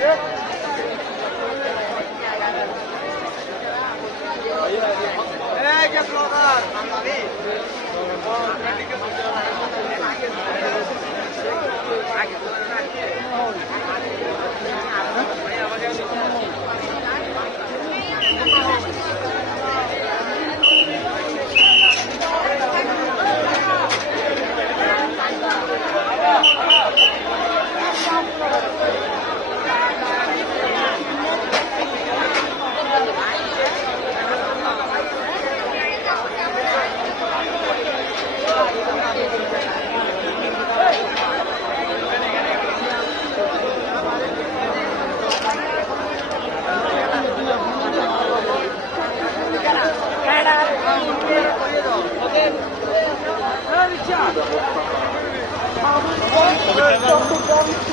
Yeah. 好的，好的，OK。哪里下？他们往东边。